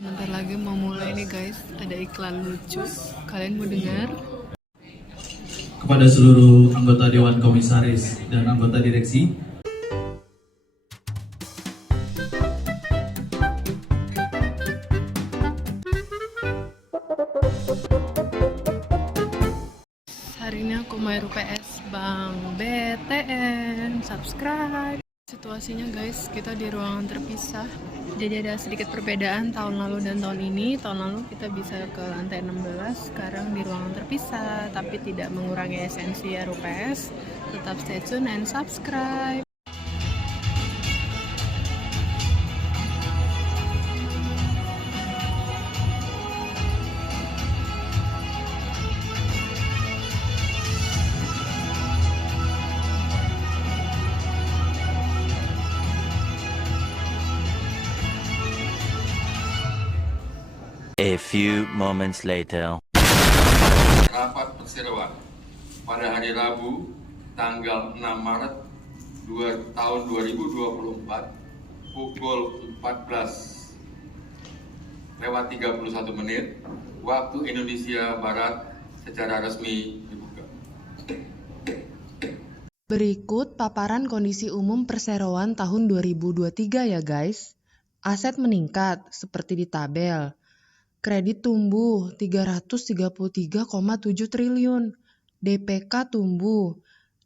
Bentar lagi mau mulai nih guys, ada iklan lucu. Kalian mau dengar? Kepada seluruh anggota Dewan Komisaris dan anggota direksi, Hari ini aku main PS Bank BTN. Subscribe. Situasinya guys, kita di ruangan terpisah. Jadi ada sedikit perbedaan tahun lalu dan tahun ini. Tahun lalu kita bisa ke lantai 16, sekarang di ruangan terpisah, tapi tidak mengurangi esensi RUPS. Tetap stay tune and subscribe. A few moments later. Rapat perseroan pada hari Rabu tanggal 6 Maret tahun 2024 pukul 14:31 waktu Indonesia Barat secara resmi dibuka. Berikut paparan kondisi umum perseroan tahun 2023 ya guys. Aset meningkat seperti di tabel. Kredit tumbuh 333,7 triliun. DPK tumbuh.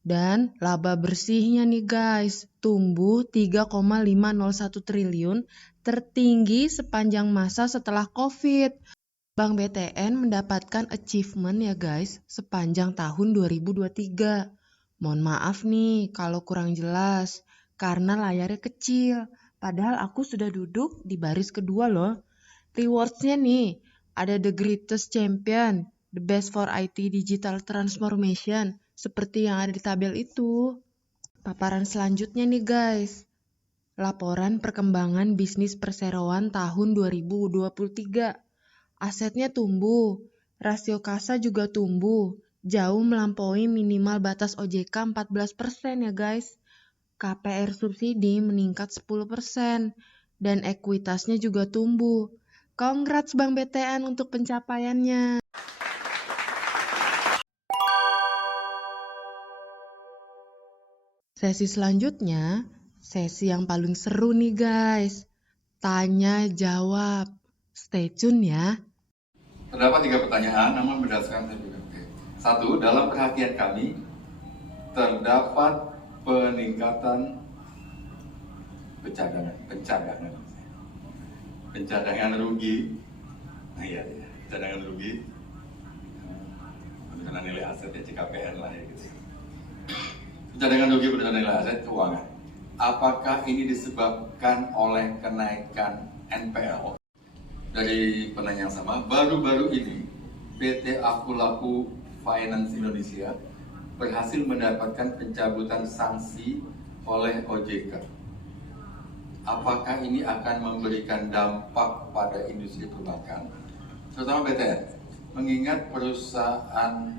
Dan laba bersihnya nih guys, tumbuh 3,501 triliun, tertinggi sepanjang masa setelah COVID. Bank BTN mendapatkan achievement ya guys, sepanjang tahun 2023. Mohon maaf nih kalau kurang jelas, karena layarnya kecil. Padahal aku sudah duduk di baris kedua loh. Rewards-nya nih, ada The Greatest Champion, The Best for IT Digital Transformation, seperti yang ada di tabel itu. Paparan selanjutnya nih guys, laporan perkembangan bisnis perseroan tahun 2023. Asetnya tumbuh, rasio kasa juga tumbuh, jauh melampaui minimal batas OJK 14% ya guys. KPR subsidi meningkat 10% dan ekuitasnya juga tumbuh. Congrats Bank BTN untuk pencapaiannya. Sesi selanjutnya, sesi yang paling seru nih guys. Tanya jawab. Stay tune ya. Terdapat 3 pertanyaan namun berdasarkan sertifikat. 1. Dalam perhatian kami terdapat peningkatan pencadangan rugi. Pencadangan rugi penurunan nilai aset ya, CKPN lah ya gitu. Pencadangan rugi penurunan nilai aset keuangan. Apakah ini disebabkan oleh kenaikan NPL? Dari penanya yang sama, baru-baru ini PT Akulaku Finance Indonesia berhasil mendapatkan pencabutan sanksi oleh OJK. Apakah ini akan memberikan dampak pada industri perbankan, terutama BTN, mengingat perusahaan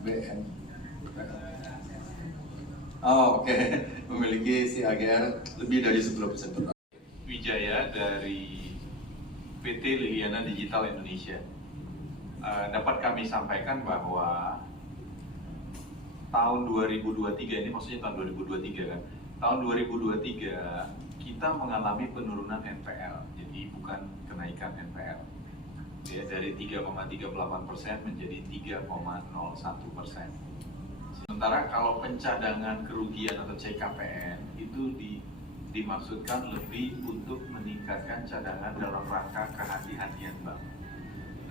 BN memiliki CAGR lebih dari 10%. Wijaya dari PT Liliana Digital Indonesia. Dapat kami sampaikan bahwa tahun 2023 ini, maksudnya tahun 2023 kan, tahun 2023 kita mengalami penurunan NPL, jadi bukan kenaikan NPL. Ya, dari 3,38% menjadi 3,01%. Sementara kalau pencadangan kerugian atau CKPN itu dimaksudkan lebih untuk meningkatkan cadangan dalam rangka kehati-hatian bank.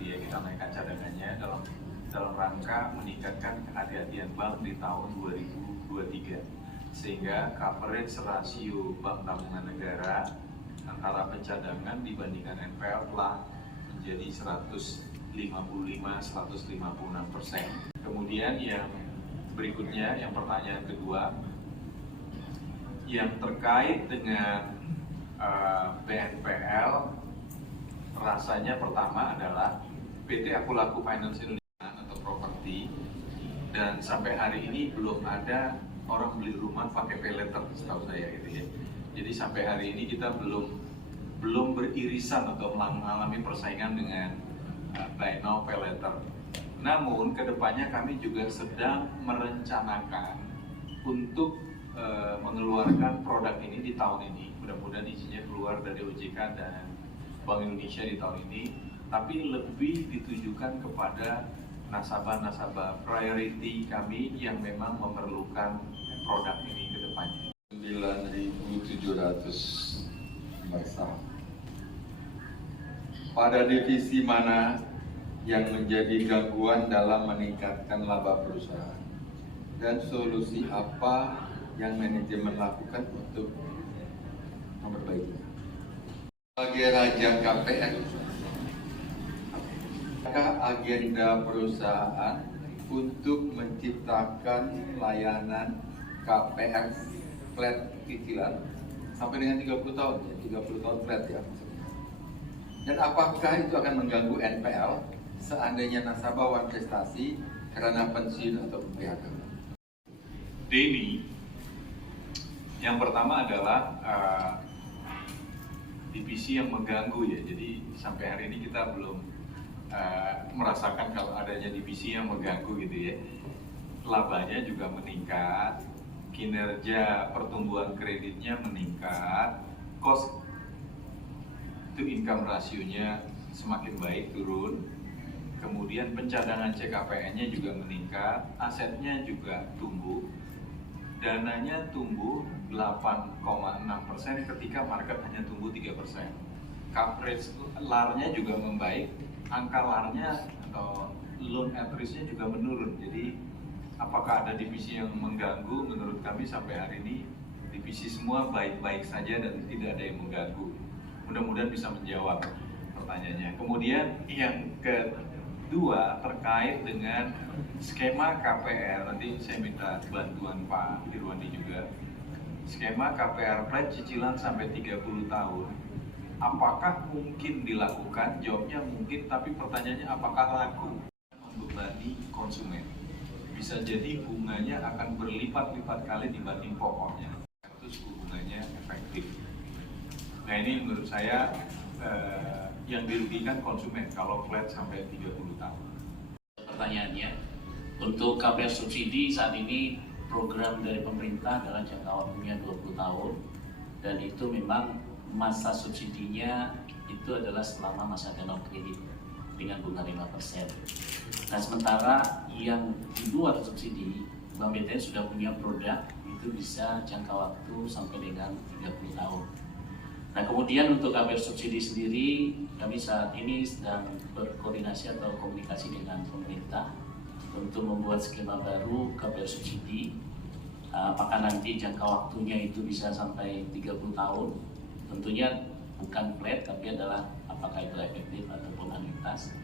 Dia kita naikkan cadangannya dalam rangka meningkatkan kehati-hatian bank di tahun 2023, sehingga coverage rasio bank tabungan negara antara pencadangan dibandingkan NPL telah menjadi 155-156%. Kemudian yang berikutnya, yang pertanyaan kedua, yang terkait dengan BNPL, rasanya pertama adalah PT Akulaku Finance Indonesia atau properti, dan sampai hari ini belum ada orang beli rumah pakai pay letter, setahu saya gitu ya. Jadi sampai hari ini kita belum belum beririsan atau mengalami persaingan dengan buy now pay later. Namun kedepannya kami juga sedang merencanakan untuk mengeluarkan produk ini di tahun ini. Mudah-mudahan izinnya keluar dari OJK dan Bank Indonesia di tahun ini, tapi lebih ditujukan kepada nasabah-nasabah priority kami yang memang memerlukan produk ini ke depannya. 9.700 saham. Pada divisi mana yang menjadi gangguan dalam meningkatkan laba perusahaan? Dan solusi apa yang manajemen lakukan untuk memperbaikinya? Sebagai Raja KPR, apakah agenda perusahaan untuk menciptakan layanan KPR flat cicilan sampai dengan 30 tahun, ya, 30 tahun flat ya. Dan apakah itu akan mengganggu NPL seandainya nasabah wan prestasi karena pensiun atau PHK? Denny, yang pertama adalah divisi yang mengganggu ya. Jadi sampai hari ini kita belum merasakan kalau adanya divisi yang mengganggu gitu ya. Labanya juga meningkat, kinerja pertumbuhan kreditnya meningkat, cost to income rasionya semakin baik turun, kemudian pencadangan CKPN-nya juga meningkat, asetnya juga tumbuh, dananya tumbuh 8,6% ketika market hanya tumbuh 3%. Coverage LAR-nya juga membaik, angka LAR-nya atau loan at risk-nya juga menurun. Jadi apakah ada divisi yang mengganggu? Menurut kami sampai hari ini divisi semua baik-baik saja dan tidak ada yang mengganggu. Mudah-mudahan bisa menjawab pertanyaannya. Kemudian yang kedua terkait dengan skema KPR, nanti saya minta bantuan Pak Irwandi juga. Skema KPR flat cicilan sampai 30 tahun, apakah mungkin dilakukan? Jawabnya mungkin, tapi pertanyaannya apakah laku? Membebani konsumen. Bisa jadi bunganya akan berlipat-lipat kali dibanding pokoknya. Itu suku bunganya efektif. Nah ini menurut saya yang dirugikan konsumen kalau flat sampai 30 tahun. Pertanyaannya, untuk KPR subsidi saat ini program dari pemerintah adalah jangka waktunya 20 tahun dan itu memang masa subsidinya itu adalah selama masa tenor kredit dengan bunga 5%. Nah sementara yang di luar subsidi, Bank BTN sudah punya produk itu bisa jangka waktu sampai dengan 30 tahun. Nah kemudian untuk KPR subsidi sendiri, kami saat ini sedang berkoordinasi atau komunikasi dengan pemerintah untuk membuat skema baru KPR subsidi. Apakah nanti jangka waktunya itu bisa sampai 30 tahun? Tentunya bukan flat, tapi adalah apakah itu efektif ataupun anuitas.